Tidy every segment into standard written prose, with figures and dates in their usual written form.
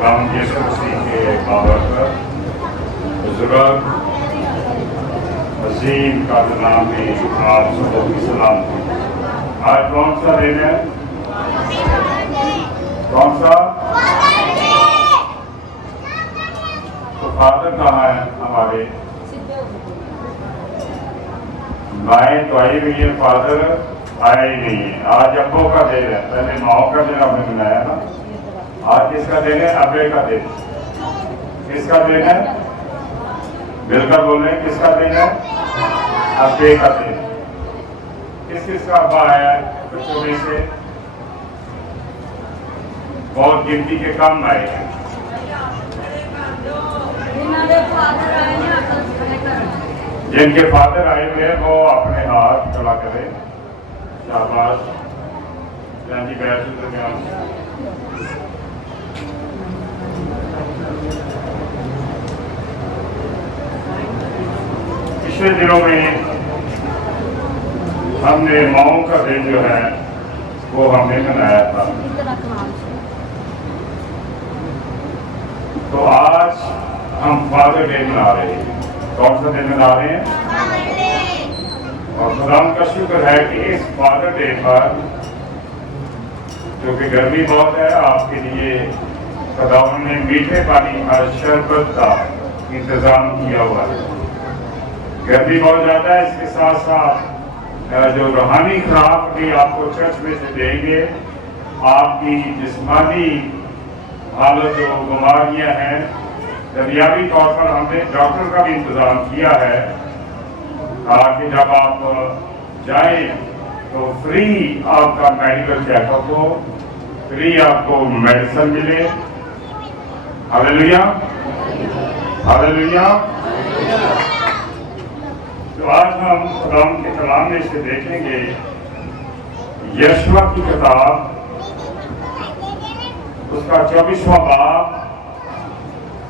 خداوند یسوع مسیح کے بابرکت بزرگ عظیم کا نام میں آپ سب کو سلام دیں۔ آج کون سا دن ہے؟ کون سا؟ تو فادر کہاں ہے ہمارے؟ مائیں تو آئی ہوئی ہے، فادر آیا ہی نہیں ہے۔ آج ابو کا دن ہے، پہلے ماؤں کا دن ہم نے منایا نا، آج کس کا دن ہے؟ ابے کا دن۔ کس کا دن ہے؟ مل کر بول رہے ہیں، کس کا دن ہے؟ ابے کا دن۔ کس کس کا ابا آیا ہے بچوں میں سے؟ بہت گنتی کے کم آئے ہیں۔ جن کے فادر آئے ہوئے ہیں وہ اپنے ہاتھ کھڑا کریں۔ شاباش جی، بیٹھ درمیان۔ پچھلے دنوں میں ہم نے ماؤں کا دن جو ہے وہ ہم نے منایا تھا، تو آج ہم فادر ڈے منا رہے ہیں۔ کون سا دن منا رہے ہیں؟ اور خدا کا شکر ہے کہ اس فادر ڈے پر جو کہ گرمی بہت ہے، آپ کے لیے خدا نے میٹھے پانی اور شربت کا انتظام کیا ہوا ہے۔ گرمی بہت زیادہ ہے، اس کے ساتھ ساتھ جو روحانی خوراک بھی آپ کو چرچ میں سے دیں گے۔ آپ کی جسمانی حالت جو بیماریاں ہیں، دریاوی طور پر ہم نے ڈاکٹر کا بھی انتظام کیا ہے تاکہ جب آپ جائیں تو فری آپ کا میڈیکل چیک اپ ہو، فری آپ کو میڈیسن ملے۔ ہاللیلویا، ہاللیلویا۔ تو آج ہم خدا کے کلام میں سے دیکھیں گے یشوع کی کتاب، اس کا 24واں باب،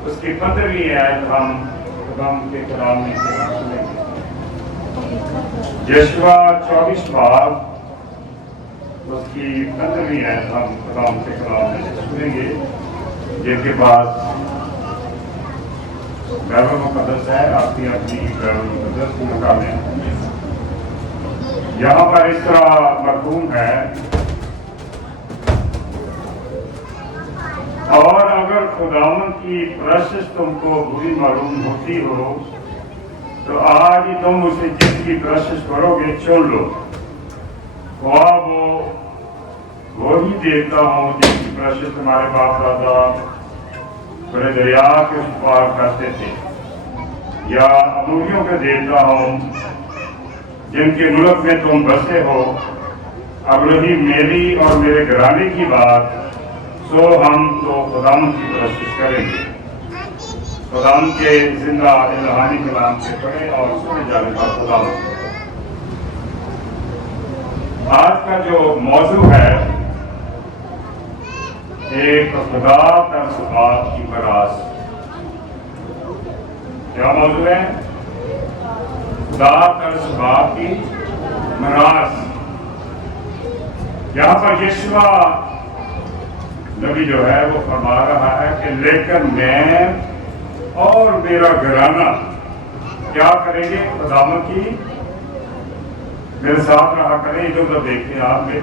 اس کی 15ویں آیت ہم خدا کے کلام میں سے سنیں گے۔ یشوع 24 باب، اس کی 15ویں آیت ہم خدا کے کلام میں سے سنیں گے۔ جن کے پاس بائبل مقدس ہے، آپ کی اپنی بائبل مقدس کو نکالیں۔ یہاں پر اس طرح مرقوم ہے، اور اگر خداوند کی پرستش تم کو بری معلوم ہوتی ہو تو آج ہی تم اسے جس کی پرستش کرو گے چن لو، خواہ وہی دیوتا ہوں جس کی پرستش تمہارے باپ دادا بڑے دریا کے اس پار کرتے تھے، یا اموریوں کے دیوتا ہوں جن کے ملک میں تم بسے ہو۔ اب رہی میری اور میرے گھرانے کی بات، سو ہم تو خداوند کی پرستش کریں گے۔ خداوند کے زندہ الہانی کلام سے پڑھے اور سنے جانے کا خداوند۔ آج کا جو موضوع ہے، ایک خدا ترس بات کی میراث۔ کیا موضوع ہے؟ خدا ترس بات کی میراث۔ یہاں پر یشوع نبی جو ہے وہ فرما رہا ہے کہ لیکن میں اور میرا گھرانہ کیا کریں گے؟ خداوند کی، میرے ساتھ رہا کریں، ادھر ادھر دیکھیں آپ میں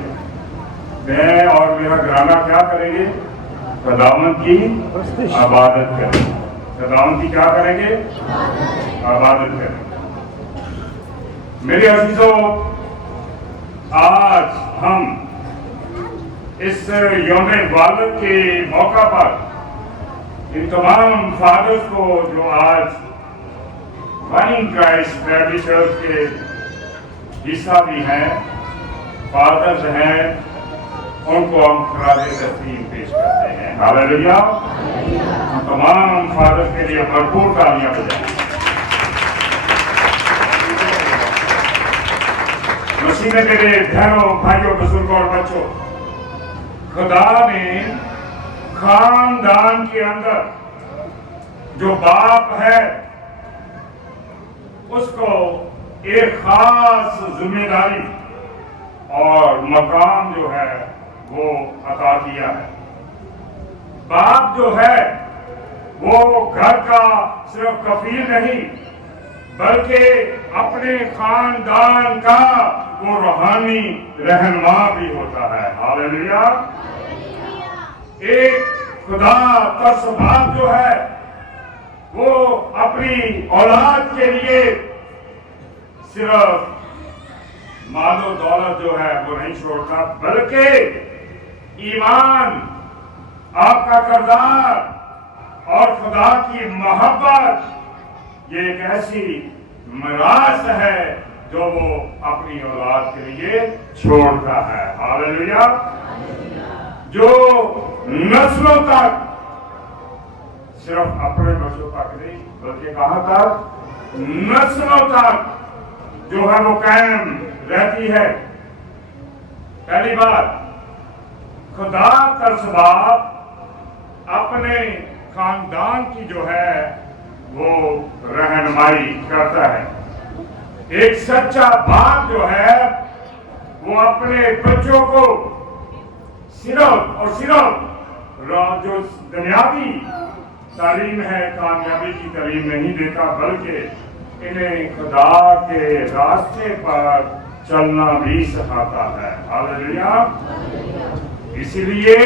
اور میرا گھرانہ کیا کریں گے؟ خداوند کی عبادت کریں۔ خداوند کی کیا کریں گے؟ عبادت کریں۔ میرے عزیزوں، آج ہم اس یوم والد کے موقع پر ان تمام فادرز کو جو آج ورننگ کرائسٹ بیپٹسٹ چرچ کے حصہ بھی ہیں، فادرز ہیں، ان کو ہم خراج تسلیم پیش کرتے ہیں۔ ہاللیلویا۔ ہم تمام فادرز کے لیے بھرپور تالیاں بجائیں۔ مسیح میں میرے بہنوں، بھائیوں، بزرگوں اور بچوں، خدا نے خاندان کے اندر جو باپ ہے اس کو ایک خاص ذمہ داری اور مقام جو ہے وہ عطا کیا ہے۔ बाप जो है वो घर का सिर्फ कफील नहीं बल्कि अपने खानदान का वो रूहानी रहनुमा भी होता है। हालेलुया। एक खुदा तरस बाप जो है वो अपनी औलाद के लिए सिर्फ मालो दौलत जो है वो नहीं छोड़ता बल्कि ईमान, आपका किरदार और खुदा की मोहब्बत ये एक ऐसी मिरास है जो वो अपनी औलाद के लिए छोड़ता है। हालेलुया। जो नस्लों तक, सिर्फ अपने बच्चों तक नहीं बल्कि कहां तक, नस्लों तक जो है वो कायम रहती है। पहली बात, खुदा तरस बाप अपने खानदान की जो है वो रहनुमाई करता है। एक सच्चा बाप जो है वो अपने बच्चों को सिर्फ और सिर्फ जो दुनियावी तालीम है, कामयाबी की तालीम नहीं देता बल्कि इन्हें खुदा के रास्ते पर चलना भी सिखाता है। हालेलुया। इसीलिए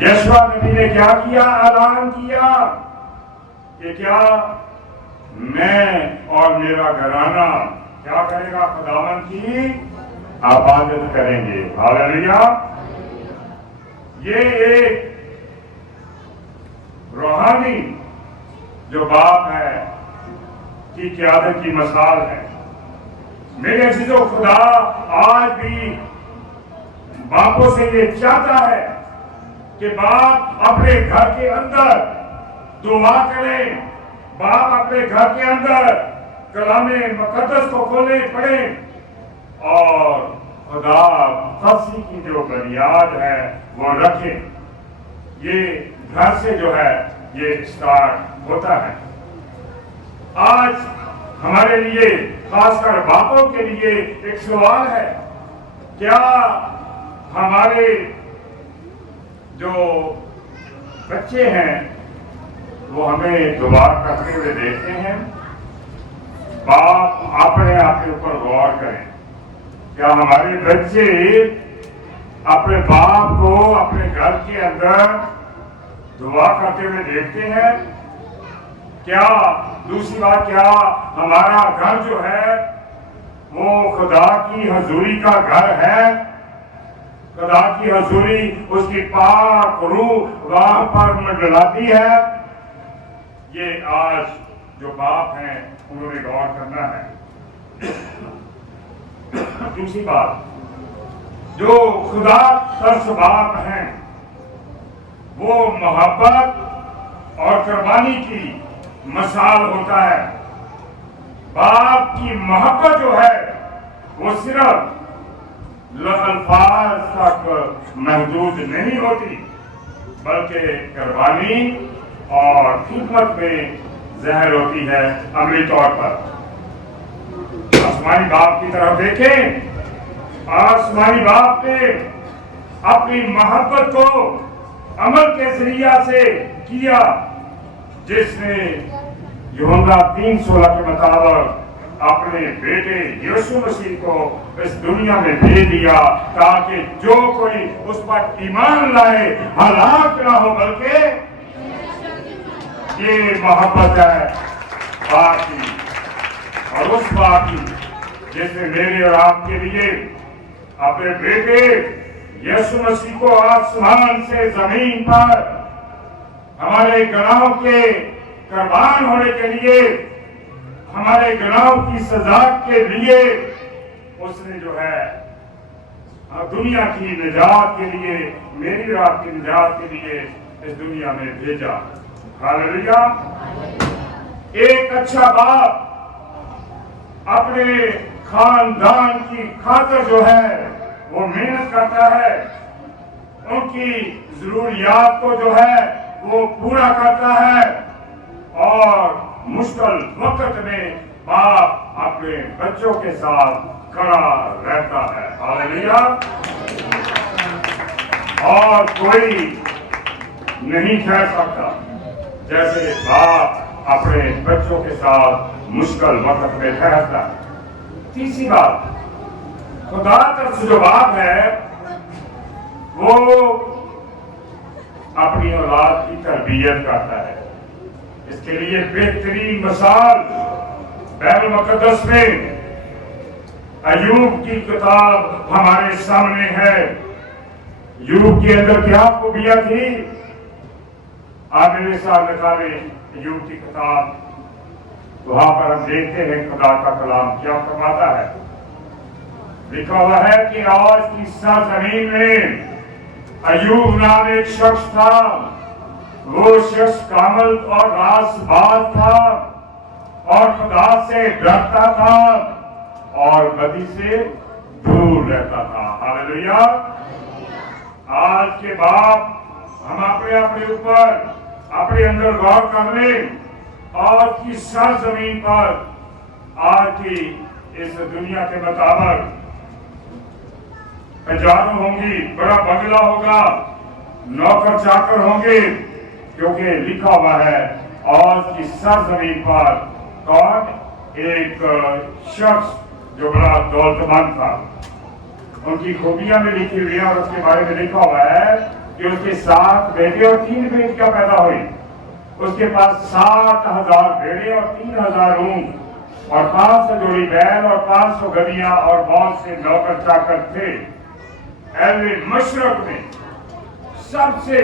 यशवा नबी ने क्या किया, ऐलान किया कि क्या मैं और मेरा घराना क्या करेगा, खुदावंद की इबादत करेंगे। हालेलुया। ये एक रूहानी जो बाप है की क़यादत की मिसाल है। मेरे अजीजों, खुदा आज भी बापों से ये चाहता है कि बाप अपने घर के अंदर दुआ करें, बाप अपने घर के अंदर कलामे मुकद्दस को खोले पढ़े और खुदा फसी की जो बुनियाद है वो रखें। ये घर से जो है ये स्टार्ट होता है। आज हमारे लिए, खासकर बापों के लिए एक सवाल है, क्या हमारे जो बच्चे हैं वो हमें दुआ करते हुए देखते हैं? बाप अपने आप के ऊपर गौर करें। क्या हमारे बच्चे अपने बाप को अपने घर के अंदर दुआ करते हुए देखते हैं? क्या दूसरी बात, क्या हमारा घर जो है वो खुदा की हजूरी का घर है? खुदा की हजूरी, उसकी पाक रूह वहां पर मंडलाती है? ये आज जो बाप हैं उन्होंने गौर करना है। दूसरी बात, जो खुदा तरस बाप हैं वो मोहब्बत और कुर्बानी की मिसाल होता है। बाप की मोहब्बत जो है वो सिर्फ अल्फाज तक महदूद नहीं होती बल्कि कुर्बानी और खिदमत में ज़ाहिर होती है। अमली तौर पर आसमानी बाप की तरफ देखें। आसमानी बाप ने अपनी मोहब्बत को अमल के जरिया से किया, जिसने यूहन्ना 3:16 के मुताबिक अपने बेटे यीशु मसीह को इस दुनिया में भेज दिया ताकि जो कोई उस पर ईमान लाए हलाक ना हो बल्कि ये मोहब्बत है बाप की, और उस बाप की जिसने मेरे और आपके लिए अपने बेटे यीशु मसीह को आसमान से जमीन पर हमारे गुनाहों के कुर्बान होने के लिए, हमारे गुनाहों की सजा के लिए उसने जो है दुनिया की निजात के लिए, मेरी और आपकी निजात के लिए इस दुनिया में भेजा। हालेलुया। एक अच्छा बाप अपने खानदान की खातिर जो है वो मेहनत करता है, उनकी जरूरियात को जो है वो पूरा करता है, और मुश्किल वक्त में बाप अपने बच्चों के साथ खड़ा रहता है। हालेलुया। और कोई नहीं ठहर सकता, जैसे बाप अपने बच्चों के साथ मुश्किल वक्त में ठहरता। तीसरी बात, खुदा तरफ जो बाप है वो अपनी औलाद की तरबियत करता है। इसके लिए बेहतरीन मिसाल बाइबल मुकद्दस में अय्यूब की किताब हमारे सामने है। अय्यूब के अंदर क्या खूबियां थी? आप मेरे साथ निकाले अय्यूब की किताब, वहां पर हम देखते हैं खुदा का कलाम क्या फरमाता है। लिखा हुआ है कि आज की सरजमीन में अय्यूब नाम एक शख्स था। वो शख्स कामल और रासबाज था और खुदा से डरता था और बदी से दूर रहता था। हालेलुया। आज के बाप हम अपने अपने ऊपर अपने अंदर गौर कर लें। आज की सरजमीन पर, आज की इस दुनिया के मुताबिक हजारों होंगी, बड़ा बंगला होगा, नौकर चाकर होंगे, क्योंकि लिखा हुआ है आज की सरजमीन पर कौन? एक शख्स जो बड़ा दौलतमंद था। उनकी खूबियां में लिखी हुई है और उसके बारे में लिखा हुआ है कि उसके 7 बेटे और 3 बेटियां पैदा हुई। उसके पास 7,000 भेड़े और 3,000 ऊंट और 500 जोड़ी बैल और 500 गधियां और बहुत से नौकर चाकर थे। अहले मशरक में सबसे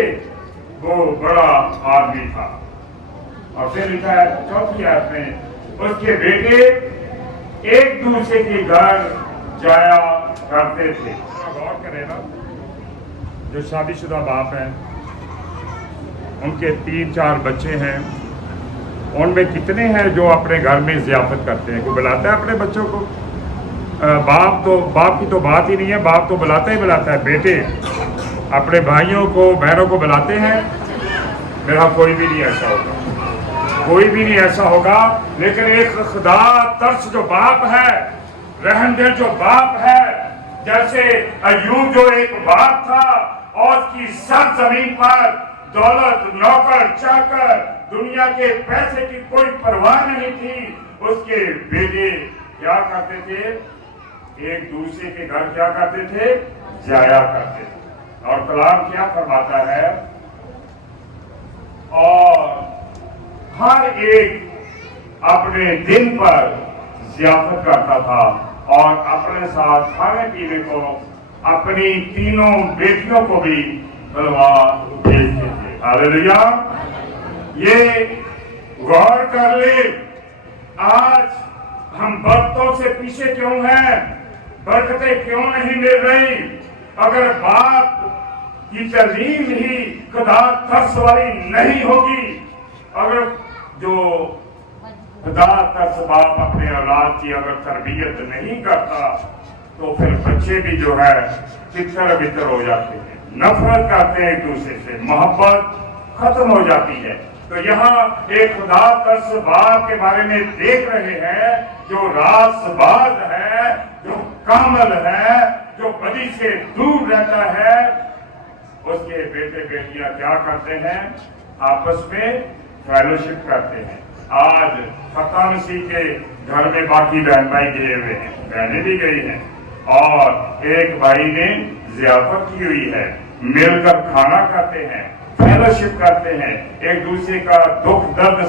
वो बड़ा आदमी था। और फिर लिखा है चौथी आयत में, उसके बेटे एक दूसरे के घर जाया करते थे। गौर करेगा, जो शादीशुदा बाप हैं, उनके 3-4 बच्चे हैं, उनमें कितने हैं जो अपने घर में ज़ियाफत करते हैं? कोई बुलाता है अपने बच्चों को? बाप की तो बात ही नहीं है। बाप तो बुलाता ही बुलाता है। बेटे अपने भाइयों को, बहनों को बुलाते हैं। मेरा कोई भी नहीं ऐसा होगा, कोई भी नहीं ऐसा होगा। लेकिन एक खुदा तरस जो बाप है, रहमदिल जो बाप है, जैसे अय्यूब जो एक बाप था और उसकी सरजमीन पर दौलत, नौकर चाकर, दुनिया के पैसे की कोई परवाह नहीं थी। उसके बेटे क्या करते थे? एक दूसरे के घर क्या करते थे? जाया करते थे। और कलाम क्या फरमाता है? और हर एक अपने दिन पर ज़ियाफत करता था और अपने साथ खाने पीने को अपनी 3 बेटियों को भी बुलवा भेजते थे। हालेलुया। ये गौर कर ले, आज हम बरकतों से पीछे क्यों हैं? बरकतें क्यों नहीं मिल रही? अगर बाप की तालीम ही खुदा तरस वाली नहीं होगी, अगर जो खुदा तरस बाप अपने औलाद की अगर तरबियत नहीं करता, तो फिर बच्चे भी जो है तितर बितर हो जाते हैं, नफरत करते हैं एक दूसरे से, मोहब्बत खत्म हो जाती है। तो यहाँ एक खुदा तरस बाप के बारे में देख रहे हैं, जो रासबाज है, जो कामल है, जो बदी से दूर रहता है। उसके बेटे बेटियां क्या करते हैं? आपस में फेलोशिप करते हैं। आज फता मसीह के घर में बाकी बहन भाई गए हुए हैं, बहनें भी गई हैं, और एक भाई ने ज़ियाफत की हुई है, मिलकर खाना खाते हैं, फेलोशिप करते हैं, एक दूसरे का दुख दर्द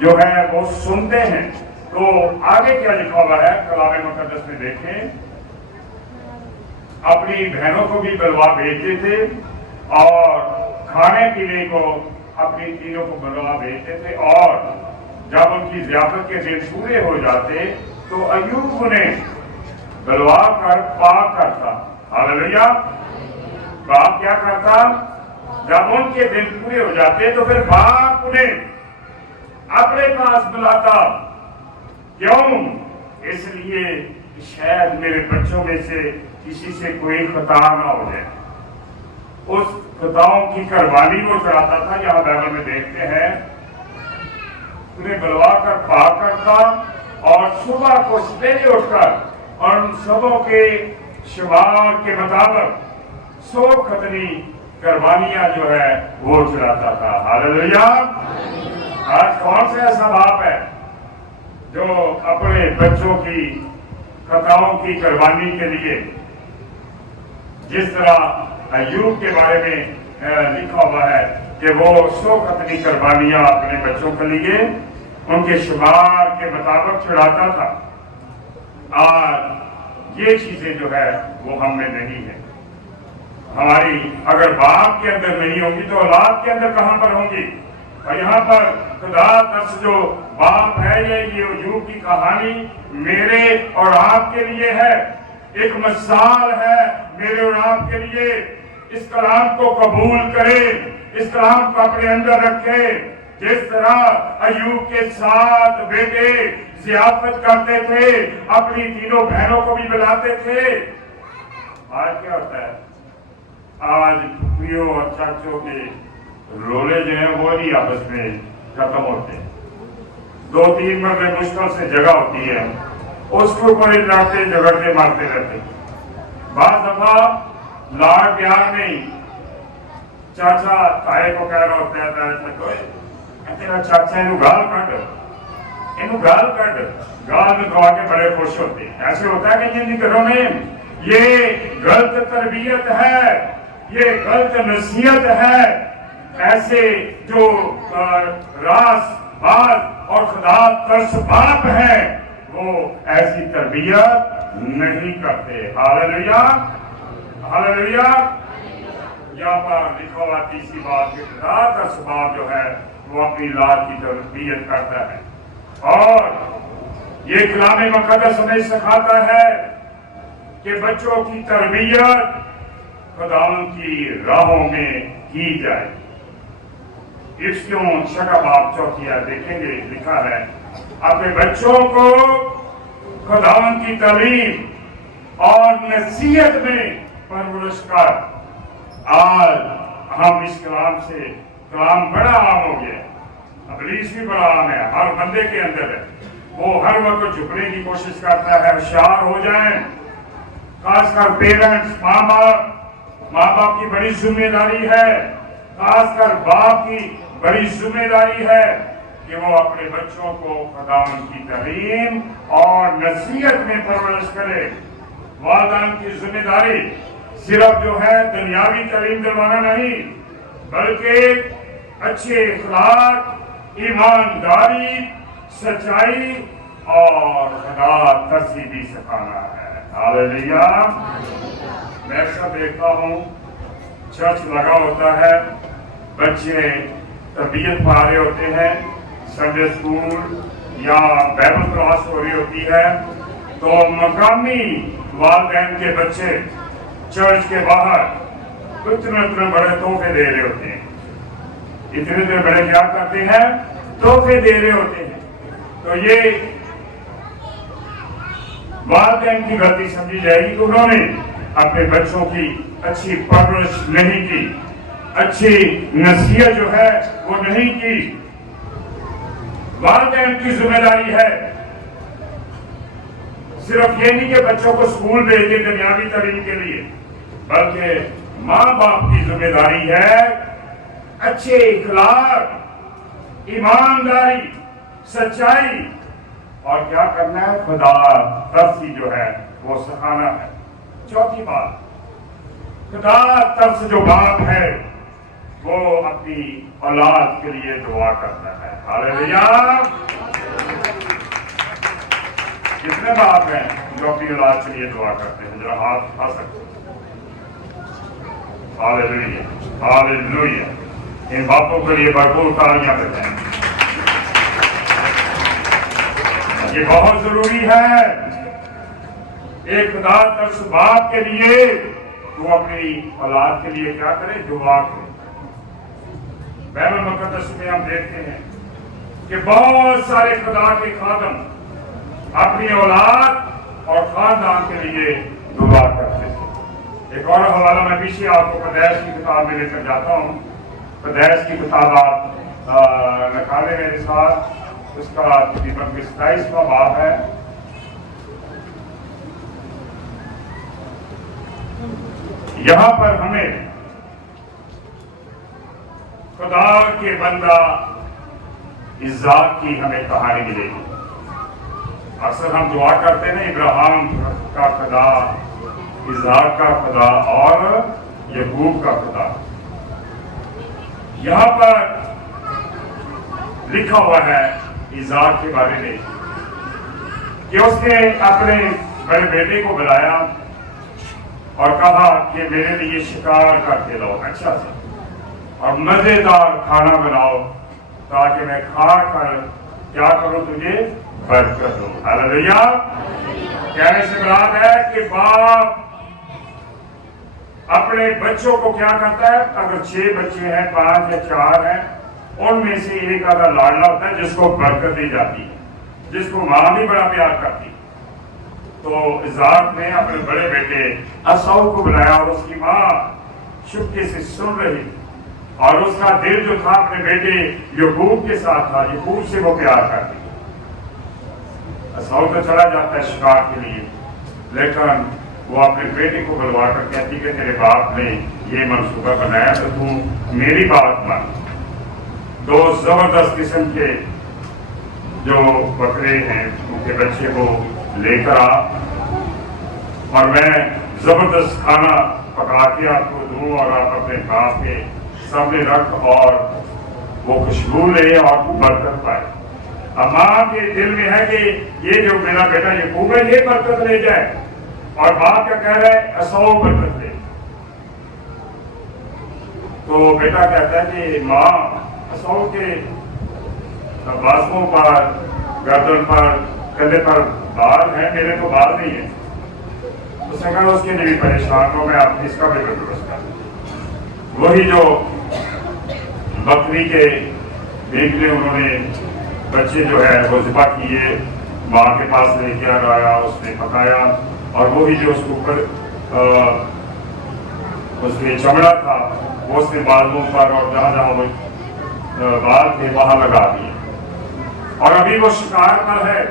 जो है वो सुनते हैं। तो आगे क्या लिखा हुआ है कलाम मुकद्दस में देखें, अपनी बहनों को भी बुलवा भेजते थे और खाने पीने को अपनी तीनों को बुलवा भेजते थे। और जब उनकी ज़ियाफत के दिन पूरे हो जाते तो अय्यूब उन्हें बुलवा कर पाक करता। हालेलुया। बाप क्या करता? जब उनके दिन पूरे हो जाते तो फिर बाप उन्हें अपने पास बुलाता। क्यों? इसलिए शायद मेरे बच्चों में से किसी से कोई खता ना हो जाए। उस खताओं की करवानी वो चढ़ाता था। यहाँ बाइबल में देखते हैं, उन्हें बुलवा कर पाक करता और सुबह को सवेरे उठकर और उन सबों के शुमार के मुताबिक 100 खतनी कुर्बानियां जो है वो चढ़ाता था। हालेलुया। आज कौन सा ऐसा बाप है जो अपने बच्चों की खताओं की कुर्बानी के लिए, जिस तरह अय्यूब के बारे में लिखा हुआ है कि वो 100 अपनी कुर्बानियां अपने बच्चों के लिए उनके शुमार के मुताबिक चढ़ाता था। आज ये चीजें जो है वो हम में नहीं है। हमारी अगर बाप के अंदर नहीं होंगी तो औलाद के अंदर कहां पर होंगी। और यहाँ पर खुदा तरस जो बाप है, ये अय्यूब की कहानी मेरे और आपके लिए है, एक मिसाल है मेरे और आपके लिए। इस कलाम को कबूल करें, इस कलाम को अपने अंदर रखें। जिस तरह अय्यूब के साथ बेटे जियाफत करते थे, अपनी तीनों बहनों को भी बुलाते थे। आज क्या होता है, आज फूफियों और चाचों के रोले जो है वो ही आपस में खत्म होते हैं। 2-3 महीने मुश्किल से जगह होती है, उसके ऊपर ही लड़ते झगड़ते मारते रहते। बात दफा लाड प्यार नहीं, चाचा ताए को कह रहा होता है, तेरा चाचा इनू गाल कट, गाल में गवा के बड़े खुश होते हैं। ऐसे होता है कि जिन घरों में ये गलत तरबियत है, ये गलत नसीहत है। ऐसे जो रास बात और खुदा तरस बाप है, वो ऐसी तरबियत नहीं करते। Hallelujah, hallelujah. यहाँ पर लिखा हुआ तीसरी बात कि खुदा तरस बाप जो है वो अपनी लाद की तरबियत करता है। और ये कलाम मुक़द्दस हमें सिखाता है कि बच्चों की तरबियत खुदावंद की राहों में की जाए। इसक्यों छठा बाब चौथी आयत देखेंगे, लिखा है अपने बच्चों को खुदावंद की तालीम और नसीहत में परवरिश कर। आज हम इस कलाम से, कलाम बड़ा आम हो गया, इब्लीस भी बड़ा आम है, हर बंदे के अंदर है। वो हर वक्त झुकने की कोशिश करता है, होशियार हो जाए। खासकर पेरेंट्स, माँ बाप की बड़ी जिम्मेदारी है, खासकर बाप की बड़ी जिम्मेदारी है कि वो अपने बच्चों को खुदावंद की तालीम और नसीहत में परवरिश करे। वालिदैन की जिम्मेदारी सिर्फ जो है दुनियावी तालीम दिलवाना नहीं, बल्कि अच्छे अखलाक, ईमानदारी, सच्चाई और खुदा तरसी भी सिखाना है। हालेलुया। मैं अक्सर देखता हूँ चर्च लगा होता है, बच्चे तरबियत पा रहे होते हैं, संडे स्कूल या बाइबल क्लास हो रही होती है, तो मकामी वालिदैन के बच्चे चर्च के बाहर इतने बड़े तोहफे दे रहे होते हैं। इतने बड़े क्या करते हैं, तोहफे दे रहे होते हैं। तो ये वालिदैन की गलती समझी जाएगी कि उन्होंने अपने बच्चों की अच्छी परवरिश नहीं की, अच्छी नसीहत जो है वो नहीं की। वालिदैन की जिम्मेदारी है सिर्फ ये नहीं कि बच्चों को स्कूल भेजे दुनियावी तालीम के लिए, बल्कि माँ बाप की जिम्मेदारी है अच्छे इखलाक, ईमानदारी, सच्चाई और क्या करना है, खुदा तरसी जो है वो सिखाना है। चौथी बात, खुदा तरस जो बाप है वो अपनी औलाद के लिए दुआ करता है। हालेलुया। कितने बाप हैं जो अपनी औलाद के लिए दुआ करते हैं? जरा हाथ उठा सकते हैं। Hallelujah, hallelujah. इन बापों के लिए भरपूर तालियां बजाएं। ये बहुत जरूरी है। एक खुदा तरस बाप के लिए वो अपनी औलाद के लिए क्या करे, दुआ करे। बाइबल मुक़द्दस में हम देखते हैं कि बहुत सारे खुदा के खादम अपनी औलाद और खानदान के लिए दुआ करते थे। एक और हवाला मैं पीछे आपको पैदाइश की किताब में लेकर जाता हूँ। पैदाइश की किताब आप निकाले मेरे साथ, उसका तकरीबन 27वां बाब है। यहाँ पर हमें خدا کے بندہ اسحاق کی ہمیں کہانی ملے گی. اکثر ہم دعا کرتے ہیں ابراہیم کا خدا، اسحاق کا خدا اور یعقوب کا خدا. یہاں پر لکھا ہوا ہے اسحاق کے بارے میں کہ اس نے اپنے بڑے بیٹے کو بلایا اور کہا کہ میرے لیے شکار کر کے لاؤ اچھا سا اور مزیدار کھانا بناؤ تاکہ میں کھا کر کیا کروں تجھے برکت دوں. ہاللیلویا. کہنے سے مراد ہے کہ باپ اپنے بچوں کو کیا کرتا ہے؟ اگر 6 بچے ہیں، 5 یا 4 ہیں، ان میں سے ایک آدھا لاڈلا ہوتا ہے جس کو برکت دی جاتی ہے، جس کو ماں بھی بڑا پیار کرتی. تو اسحاق نے اپنے بڑے بیٹے عیساؤ کو بلایا اور اس کی ماں چپکے سے سن رہی اور اس کا دل جو تھا اپنے بیٹے یعقوب کے ساتھ تھا. یعقوب سے وہ پیار کرتی. عیساؤ تو چلا جاتا ہے شکار کے لیے، لیکن وہ اپنے بیٹے کو بلوا کر کہتی کہ تیرے باپ نے یہ منصوبہ بنایا تو تو میری بات مان. 2 زبردست قسم کے جو بکرے ہیں ان کے بچے کو لے کر آ اور میں زبردست کھانا پکا کے آپ کو دوں اور آپ اپنے باپ کے سامنے رکھ اور وہ خوشبو لے اور برکت پائے. اب ماں کے دل میں ہے کہ یہ جو میرا بیٹا یعقوب ہے یہ برکت لے جائے اور باپ کیا کہہ رہا ہے؟ عیساؤ برکت لے. تو بیٹا کہتا ہے کہ ماں عیساؤ کے بازوؤں پر، گردن پر، کندھے پر بال ہیں، میرے تو بال نہیں ہیں. اس نے کہا اس کے لیے بھی پریشان ہو، میں آپ اس کا بھی بندوبست کر. وہی جو بکری کے نکلے انہوں نے بچے جو ہے وہ ذبح کیے، ماں کے پاس لے کے آیا، اس نے پکایا اور وہی جو اس کے اوپر اس میں چمڑا تھا وہ اس نے بالوں پر اور جہاں جہاں وہ بال تھے وہاں لگا دیے. اور ابھی وہ شکار پر ہے.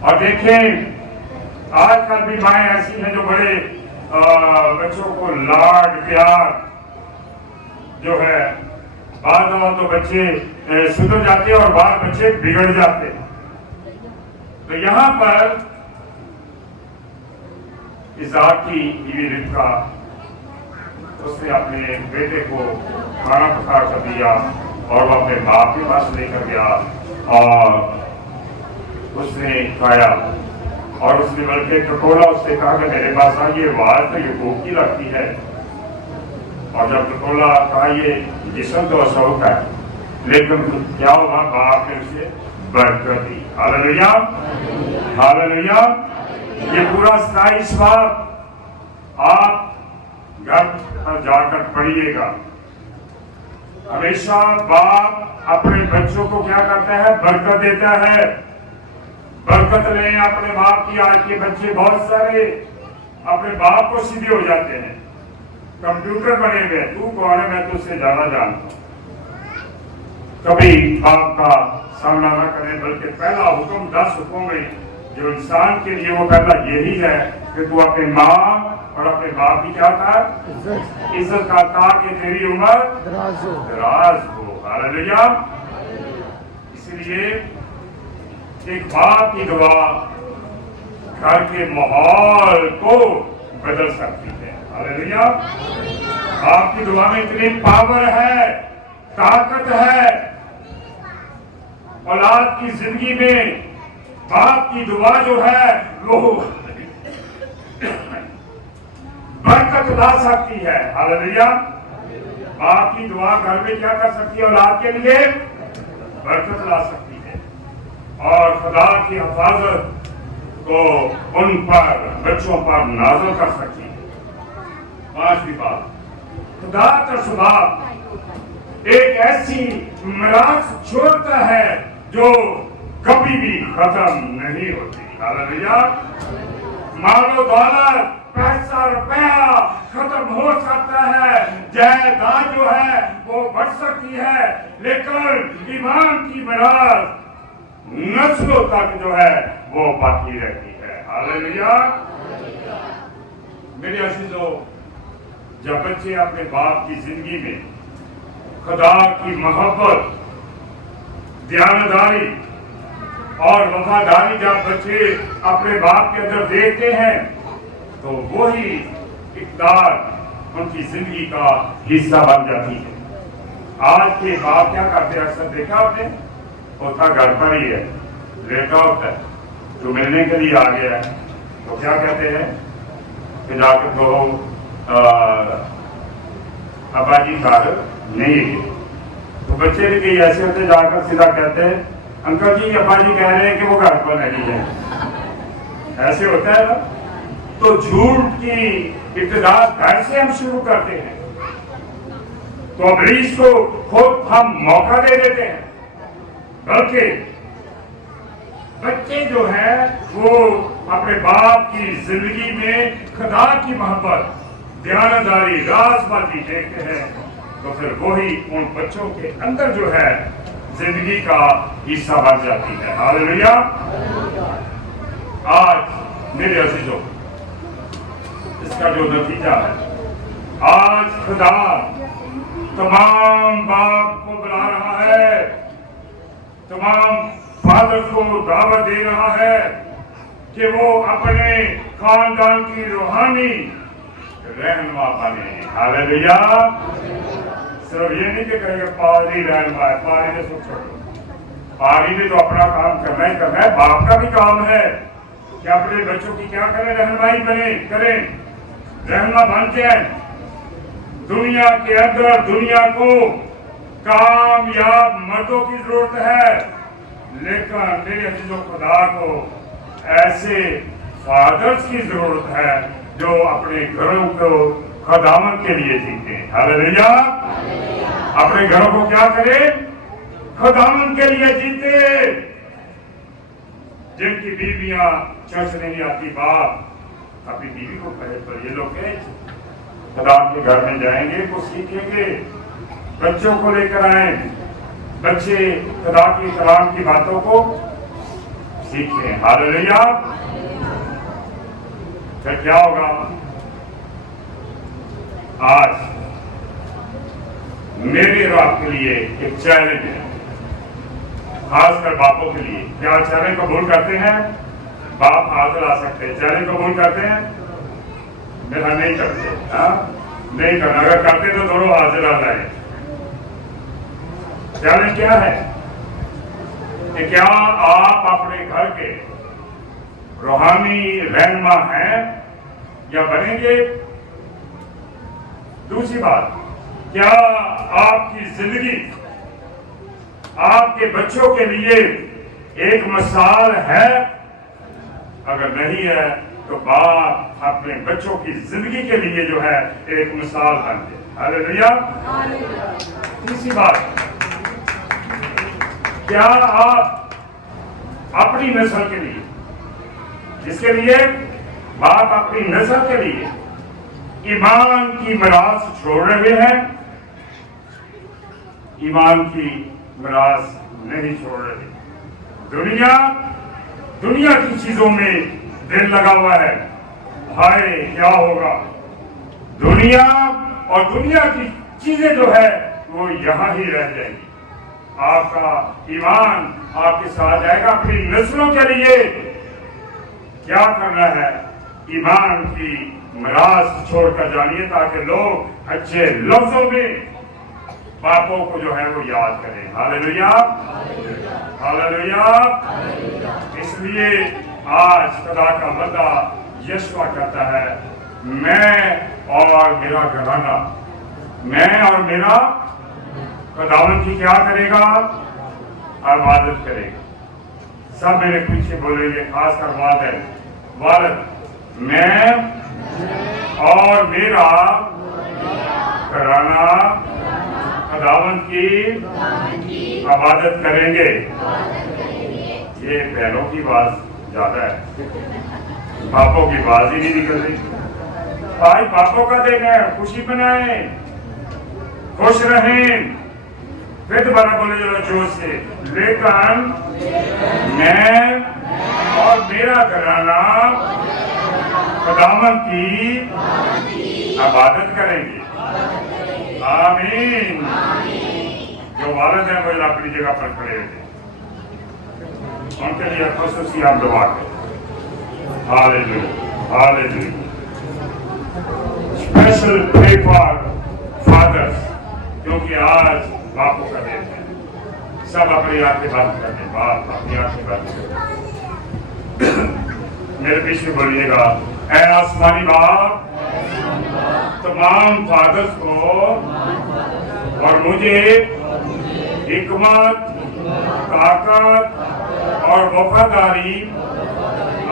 اور دیکھیں آج کل بھی مائیں ایسی ہیں جو بڑے بچوں کو لاڈ پیار جو ہے، بعض دفعہ تو بچے سدھر جاتے اور بعض بچے بگڑ جاتے. تو یہاں پر اسحاق کی بیوی ربکا اس نے اپنے بیٹے کو کھانا پکا کر دیا اور وہ اپنے باپ کے پاس لے کر گیا اور اس نے کھایا اور اس نے بلکہ ٹٹولا اس سے کہا کہ میرے پاس آئیے، آواز تو یعقوب کی لگتی ہے. اور جب ٹٹولا کہا یہ جسم تو عیساؤ کا ہے، لیکن کیا ہوا؟ باپ نے اسے برکت دی. ہاللیلویا. ہاللیلویا. یہ پورا 27 باب آپ گھر پر جا کر پڑھیے گا. ہمیشہ باپ اپنے بچوں کو کیا کرتا ہے؟ برکت دیتا ہے. برکت لیں اپنے باپ کی. آج کے بچے بہت سارے اپنے باپ کو سیدھے ہو جاتے ہیں، کمپیوٹر بنے ہوئے. تو کون ہے؟ میں تجھ سے زیادہ جانتا ہوں. کبھی باپ کا سامنا نہ کریں، بلکہ پہلا حکم 10 حکموں میں جو انسان کے لیے وہ پہلا یہی ہے کہ تو اپنے ماں اور اپنے باپ کی کیا کر؟ عزت کا، تاکہ تیری عمر دراز ہو. ہاللیلویا. اس لیے ایک باپ کی دعا گھر کے ماحول کو بدل سکتی ہے. ہاللیلویا. باپ کی دعا میں اتنی پاور ہے، طاقت ہے. اولاد کی زندگی میں باپ کی دعا جو ہے وہ برکت لا سکتی ہے. ہاللیلویا. باپ کی دعا گھر میں کیا کر سکتی ہے؟ اولاد کے لیے برکت لا سکتی ہے اور خدا کی حفاظت کو ان پر، بچوں پر نازل کر سکتی ہے. 5ویں بات، خدا کا ثبات ایک ایسی میراث چھوڑتا ہے جو کبھی بھی ختم نہیں ہوتی. ہاللیلویا. مال و دولت، پیسہ روپیہ ختم ہو سکتا ہے، جائیداد جو ہے وہ بڑھ سکتی ہے، لیکن ایمان کی میراث نسلوں تک جو ہے وہ باقی رہتی ہے. ہاللیلویا. میرے عزیزو، جب بچے اپنے باپ کی زندگی میں खुदा की मोहब्बत, दयानदारी और वफादारी जब बच्चे अपने बाप के अंदर देखते हैं तो वही इक़्तिदार उनकी जिंदगी का हिस्सा बन जाती है। आज के बाप क्या करते हैं, अक्सर देखा आपने, वो था घर पर ही है, लेटा होता है, जो मिलने के लिए आ गया है तो क्या कहते हैं कि जाकर तो अब्बा जी घर नहीं है। तो बच्चे भी कई ऐसे होते जाकर सीधा कहते हैं अंकल जी अब्बा जी कह रहे हैं कि वो घर पर नहीं है। ऐसे होता है ना। तो झूठ की इब्तिदा घर से हम शुरू करते हैं तो इब्लीस को खुद हम मौका दे देते हैं। बल्कि बच्चे जो है वो अपने बाप की जिंदगी में खुदा की मोहब्बत, दयानदारी, राजबाजी देखते हैं तो फिर वही उन बच्चों के अंदर जो है जिंदगी का हिस्सा बन जाती है। हालेलुया। आज मेरे अजीजों, इसका जो नतीजा है, आज खुदा तमाम बाप को बुला रहा है, तमाम फादर को दावत दे रहा है कि वो अपने खानदान की रूहानी रहनुमा बने। हालेलुया। सिर्फ ये नहीं कि कहेंगे पादरी रहनुमा है, पादरी ने सोच छोड़ो, पादरी ने तो अपना काम करना ही करना है। बाप का भी काम है कि अपने बच्चों की क्या करें, रहनुमाई बने करें, रहनुमा बनते हैं। दुनिया के अंदर दुनिया को कामयाब मर्दों की जरूरत है, लेकिन मेरे अजीजों खुदा को ऐसे फादर्स की जरूरत है जो अपने घरों को खुदावन के लिए जीते। हालेलुया। अपने घरों को क्या करें, खुदावन के लिए जीते। जिनकी बीवियां चर्च नहीं आती, बाप अपनी बीवी को कहे तो ये लोग खुदा के घर में जाएंगे तो सीखेंगे, बच्चों को लेकर आए, बच्चे खुदा की कलाम की बातों को सीखें। हालेलुया। फिर क्या होगा, आज मेरे और आपके लिए एक चैलेंज है, खासकर बापों के लिए। क्या चैलेंज कबूल करते हैं? बाप हाजिर आ सकते हैं, चैलेंज कबूल करते हैं? मेरा नहीं करते, नहीं करना। अगर करते तो दोनों हाजिर आ जाए। चैलेंज क्या है कि क्या आप अपने घर के रूहानी रहनुमा हैं या बनेंगे? दूसरी बात, क्या आपकी जिंदगी आपके बच्चों के लिए एक मिसाल है? अगर नहीं है तो बाप अपने बच्चों की जिंदगी के लिए जो है एक मिसाल बन जाए। हालेलुया। तीसरी बात, क्या आप अपनी नस्ल के लिए, जिसके लिए बाप अपनी नस्ल के लिए ईमान की मिरास छोड़ रहे हैं? ईमान की मिरास नहीं छोड़ रहे। दुनिया की चीजों में दिल लगा हुआ है, हाय क्या होगा। दुनिया और दुनिया की चीजें जो है वो यहां ही रह जाएंगी। आपका ईमान आपके साथ जाएगा। अपनी नस्लों के लिए क्या करना है, ईमान की मिरास छोड़कर जानिए, ताकि लोग अच्छे लफ्जों में बापों को जो है वो याद करें। हालेलुया। हालेलुया। इसलिए आज खुदा का बंदा यशवा कहता है, मैं और मेरा घराना, मैं और मेरा खुदावन की क्या करेगा, इबादत करेगा। सब मेरे पीछे बोलेंगे, खासकर वालिद, मैं और मेरा घराना खुदावन की इबादत करेंगे। ये बहनों की बात ज्यादा है, बापों की बात ही नहीं निकल रही। भाई बापों का दिन है, खुशी मनाएं, खुश रहें। फिर दोबारा बोले जरा जोश से, लेकिन मैं और मेरा घराना खुदावन की इबादत करेंगे। आमीन। जो वालिद हैं वो अपनी जगह पर खड़े हुए, उनके लिए खुसूसी हम दुआ करें। Hallelujah, hallelujah. Special pray for fathers, क्योंकि आज बापू का दिन है। सब अपनी आंखें बंद कर दें, बाप अपनी आंखें बंद कर। मेरे पीछे बोलिएगा, ऐ आसमानी बाप, तमाम फादर्स को और मुझे हिकमत, ताकत और वफादारी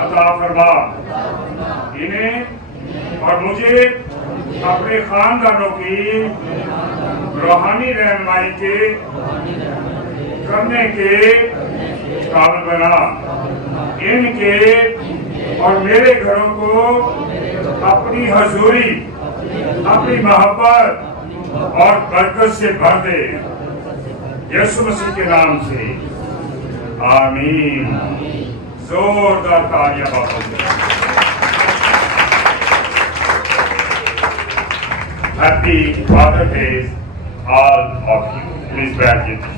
अता फरमा। इन्हें और मुझे अपने खानदानों की रूहानी रहनुमाई के करने के काबिल बना। इनके और मेरे घरों को अपनी हजूरी, अपनी मोहब्बत और बरकत से भर दे, यीशु मसीह के नाम से, आमीन। जोरदार तालियां बाबा। Happy Father Days, all of you. Please bear with me.